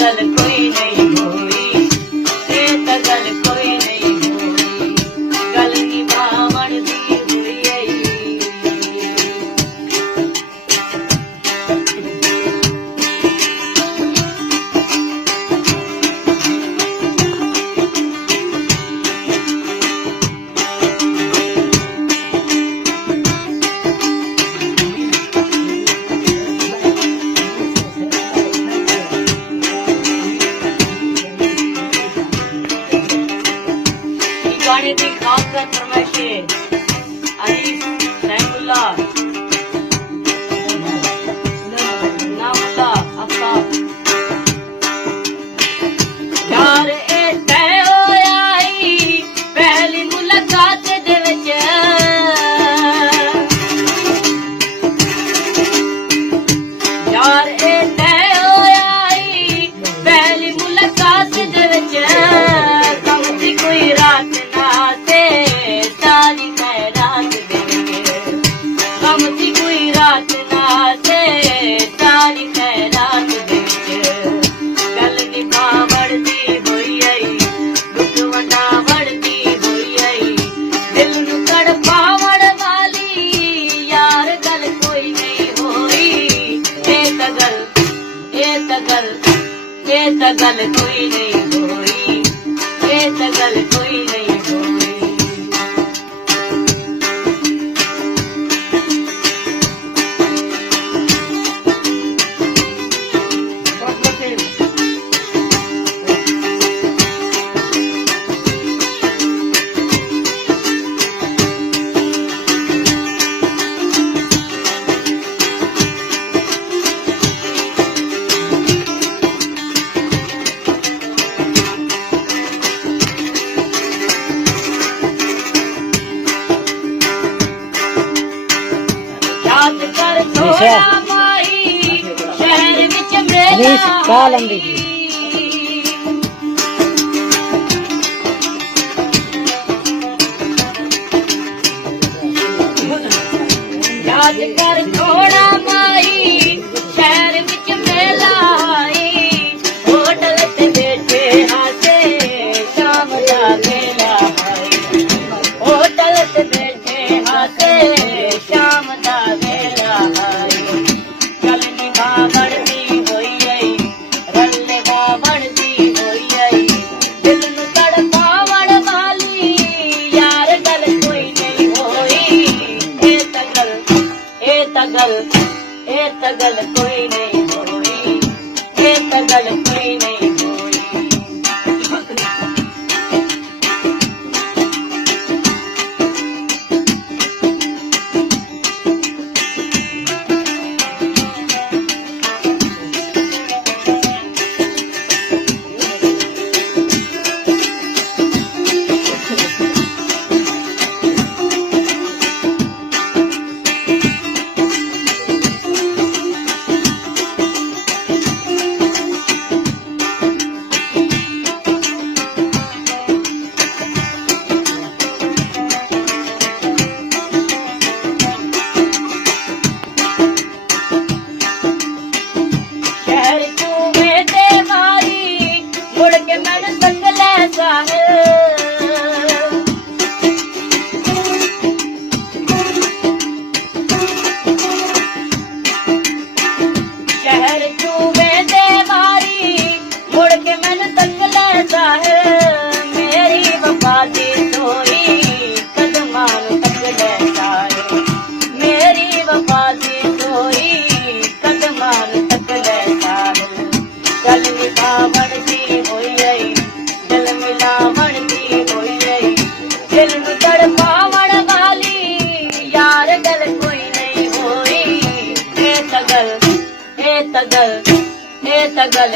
गल कोई नहीं होई, ये तो गल कोई नहीं होई, गल निभावण दी हुई आई। गाने की खास फरमाइशें अनीस रहमुल्ला नामुल्ला अफ्ताब यार ए तय होया ही पहली मुलाकात दे विच यार ए तय होया ही पहली मुलाकात दे विच कम दी कोई रात ये तो गल कोई नहीं होई, ये तो गल कोई नहीं होई। याद कर थोड़ा माही शहर विच मेला याद कर थोड़ा माही शहर विच मेला होटल ते बैठे हासे शाम दा मेला होटल ते बैठे हासे शाम दा ये तो गल कोई नहीं होई, ये तो गल कोई नहीं होई। गल